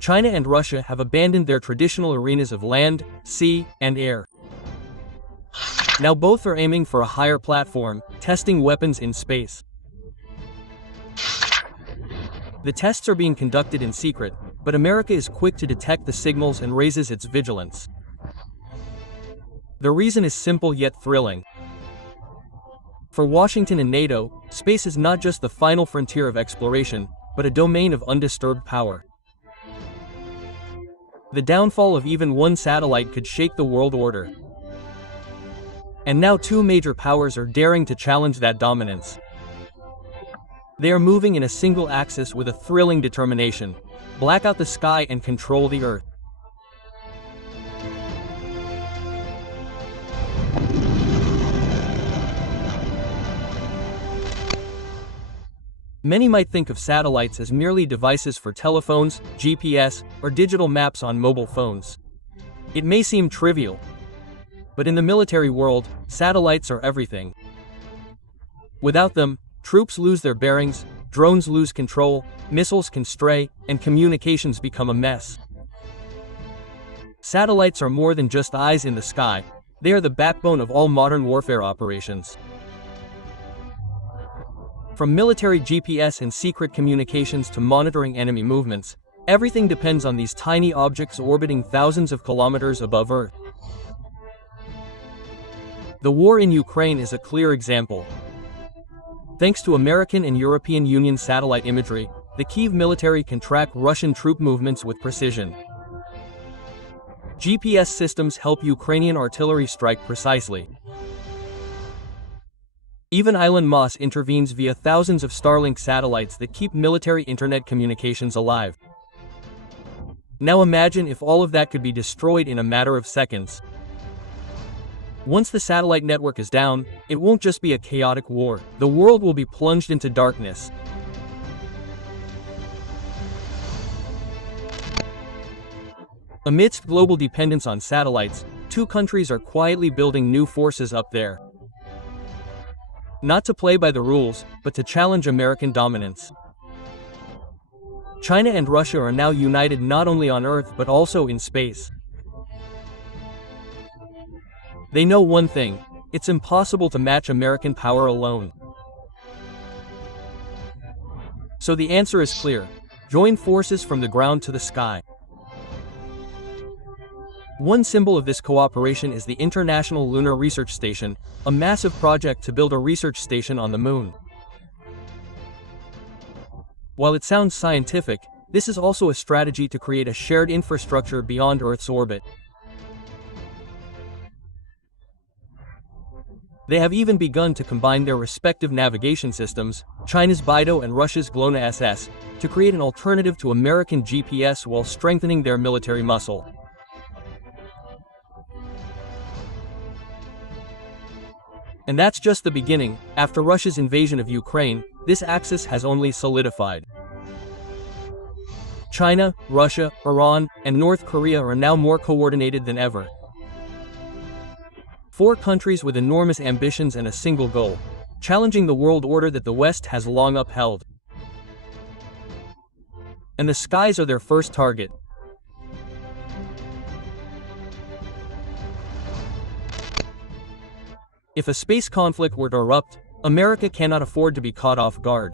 China and Russia have abandoned their traditional arenas of land, sea, and air. Now both are aiming for a higher platform, testing weapons in space. The tests are being conducted in secret, but America is quick to detect the signals and raises its vigilance. The reason is simple yet thrilling. For Washington and NATO, space is not just the final frontier of exploration, but a domain of undisturbed power. The downfall of even one satellite could shake the world order. And now two major powers are daring to challenge that dominance. They are moving in a single axis with a thrilling determination: black out the sky and control the Earth. Many might think of satellites as merely devices for telephones, GPS, or digital maps on mobile phones. It may seem trivial, but in the military world, satellites are everything. Without them, troops lose their bearings, drones lose control, missiles can stray, and communications become a mess. Satellites are more than just eyes in the sky. They are the backbone of all modern warfare operations. From military GPS and secret communications to monitoring enemy movements, everything depends on these tiny objects orbiting thousands of kilometers above Earth. The war in Ukraine is a clear example. Thanks to American and European Union satellite imagery, the Kyiv military can track Russian troop movements with precision. GPS systems help Ukrainian artillery strike precisely. Even Elon Musk intervenes via thousands of Starlink satellites that keep military internet communications alive. Now imagine if all of that could be destroyed in a matter of seconds. Once the satellite network is down, it won't just be a chaotic war. The world will be plunged into darkness. Amidst global dependence on satellites, two countries are quietly building new forces up there. Not to play by the rules, but to challenge American dominance. China and Russia are now united not only on Earth but also in space. They know one thing: it's impossible to match American power alone. So the answer is clear: join forces from the ground to the sky. One symbol of this cooperation is the International Lunar Research Station, a massive project to build a research station on the Moon. While it sounds scientific, this is also a strategy to create a shared infrastructure beyond Earth's orbit. They have even begun to combine their respective navigation systems, China's Beidou and Russia's GLONASS SS, to create an alternative to American GPS while strengthening their military muscle. And that's just the beginning. After Russia's invasion of Ukraine, this axis has only solidified. China, Russia, Iran, and North Korea are now more coordinated than ever. Four countries with enormous ambitions and a single goal: challenging the world order that the West has long upheld. And the skies are their first target. If a space conflict were to erupt, America cannot afford to be caught off guard.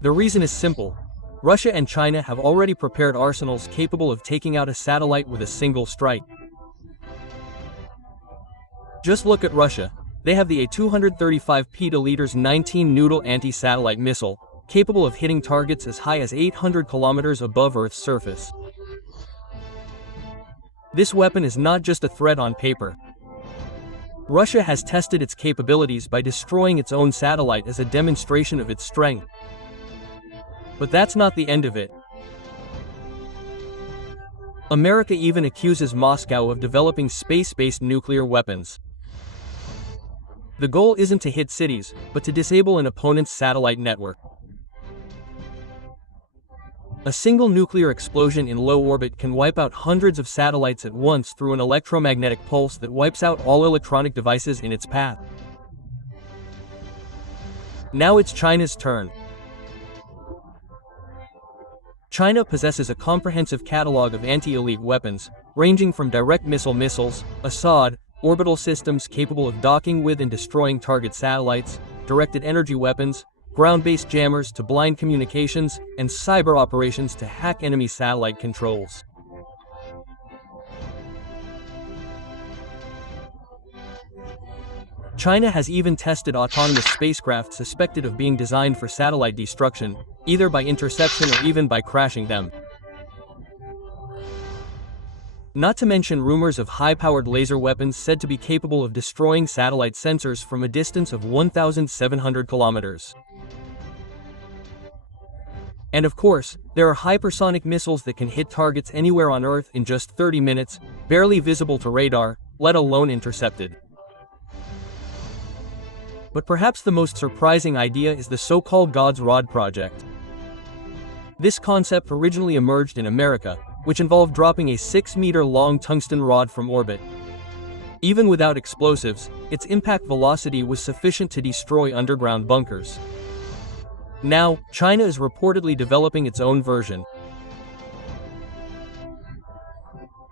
The reason is simple: Russia and China have already prepared arsenals capable of taking out a satellite with a single strike. Just look at Russia. They have the A-235 Peta-liters 19-noodle anti-satellite missile, capable of hitting targets as high as 800 kilometers above Earth's surface. This weapon is not just a threat on paper. Russia has tested its capabilities by destroying its own satellite as a demonstration of its strength. But that's not the end of it. America even accuses Moscow of developing space-based nuclear weapons. The goal isn't to hit cities, but to disable an opponent's satellite network. A single nuclear explosion in low orbit can wipe out hundreds of satellites at once through an electromagnetic pulse that wipes out all electronic devices in its path. Now it's China's turn. China possesses a comprehensive catalog of anti-elite weapons, ranging from direct missiles, Assad, orbital systems capable of docking with and destroying target satellites, directed energy weapons, ground-based jammers to blind communications, and cyber operations to hack enemy satellite controls. China has even tested autonomous spacecraft suspected of being designed for satellite destruction, either by interception or even by crashing them. Not to mention rumors of high-powered laser weapons said to be capable of destroying satellite sensors from a distance of 1,700 kilometers. And of course, there are hypersonic missiles that can hit targets anywhere on Earth in just 30 minutes, barely visible to radar, let alone intercepted. But perhaps the most surprising idea is the so-called God's Rod project. This concept originally emerged in America, which involved dropping a 6-meter-long tungsten rod from orbit. Even without explosives, its impact velocity was sufficient to destroy underground bunkers. Now, China is reportedly developing its own version.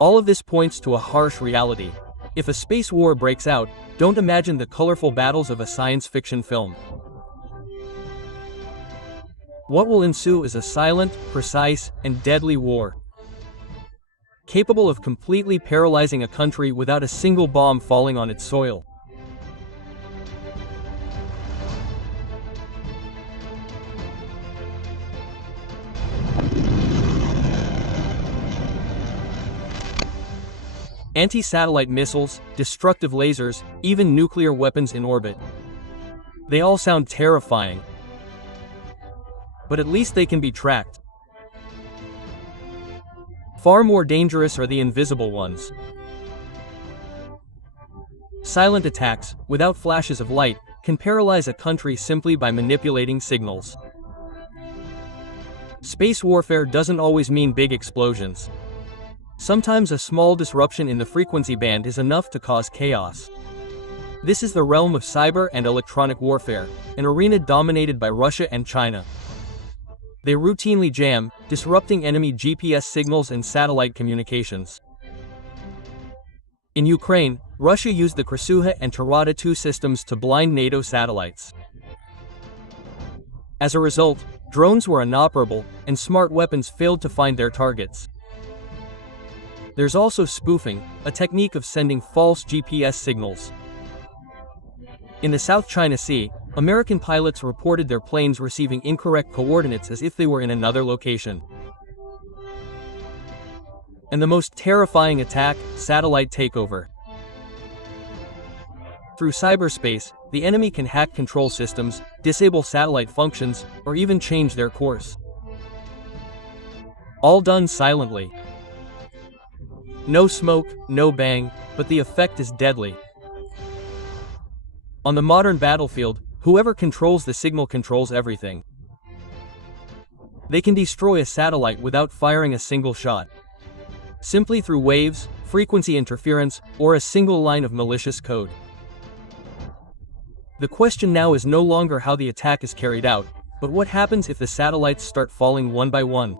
All of this points to a harsh reality. If a space war breaks out, don't imagine the colorful battles of a science fiction film. What will ensue is a silent, precise, and deadly war, capable of completely paralyzing a country without a single bomb falling on its soil. Anti-satellite missiles, destructive lasers, even nuclear weapons in orbit. They all sound terrifying. But at least they can be tracked. Far more dangerous are the invisible ones. Silent attacks, without flashes of light, can paralyze a country simply by manipulating signals. Space warfare doesn't always mean big explosions. Sometimes a small disruption in the frequency band is enough to cause chaos. This is the realm of cyber and electronic warfare, an arena dominated by Russia and China. They routinely jam, disrupting enemy GPS signals and satellite communications. In Ukraine, Russia used the Krasuha and Tarata 2 systems to blind NATO satellites. As a result, drones were inoperable, and smart weapons failed to find their targets. There's also spoofing, a technique of sending false GPS signals. In the South China Sea, American pilots reported their planes receiving incorrect coordinates as if they were in another location. And the most terrifying attack, satellite takeover. Through cyberspace, the enemy can hack control systems, disable satellite functions, or even change their course. All done silently. No smoke, no bang, but the effect is deadly. On the modern battlefield, whoever controls the signal controls everything. They can destroy a satellite without firing a single shot, simply through waves, frequency interference, or a single line of malicious code. The question now is no longer how the attack is carried out, but what happens if the satellites start falling one by one.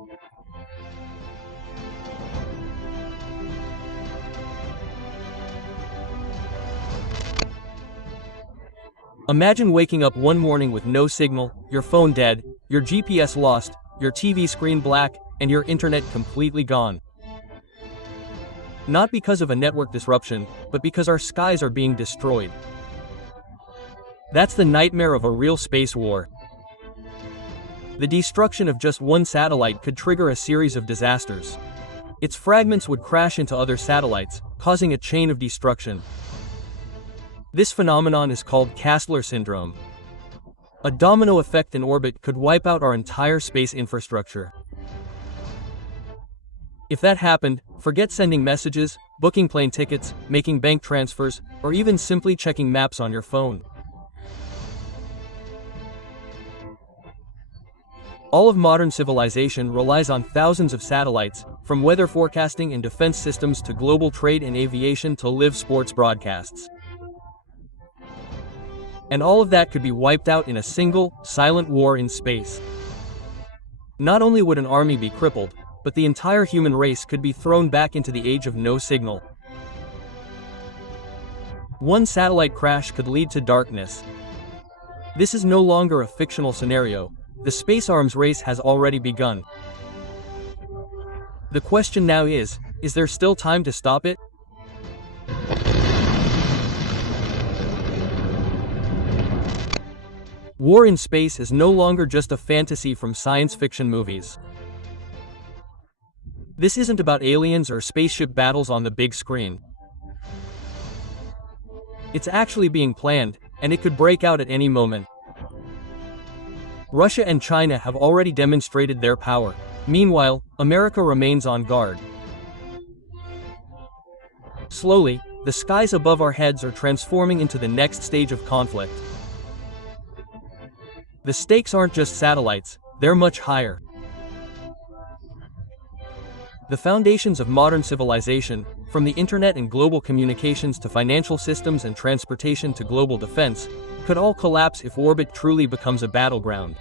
Imagine waking up one morning with no signal, your phone dead, your GPS lost, your TV screen black, and your internet completely gone. Not because of a network disruption, but because our skies are being destroyed. That's the nightmare of a real space war. The destruction of just one satellite could trigger a series of disasters. Its fragments would crash into other satellites, causing a chain of destruction. This phenomenon is called Kastler syndrome. A domino effect in orbit could wipe out our entire space infrastructure. If that happened, forget sending messages, booking plane tickets, making bank transfers, or even simply checking maps on your phone. All of modern civilization relies on thousands of satellites, from weather forecasting and defense systems to global trade and aviation to live sports broadcasts. And all of that could be wiped out in a single, silent war in space. Not only would an army be crippled, but the entire human race could be thrown back into the age of no signal. One satellite crash could lead to darkness. This is no longer a fictional scenario. The space arms race has already begun. The question now is there still time to stop it? War in space is no longer just a fantasy from science fiction movies. This isn't about aliens or spaceship battles on the big screen. It's actually being planned, and it could break out at any moment. Russia and China have already demonstrated their power. Meanwhile, America remains on guard. Slowly, the skies above our heads are transforming into the next stage of conflict. The stakes aren't just satellites, they're much higher. The foundations of modern civilization, from the internet and global communications to financial systems and transportation to global defense, could all collapse if orbit truly becomes a battleground.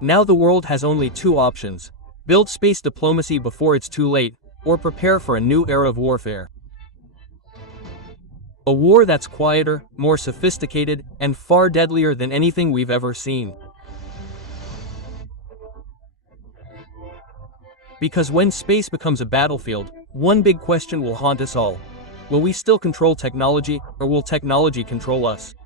Now the world has only two options: build space diplomacy before it's too late, or prepare for a new era of warfare. A war that's quieter, more sophisticated, and far deadlier than anything we've ever seen. Because when space becomes a battlefield, one big question will haunt us all. Will we still control technology, or will technology control us?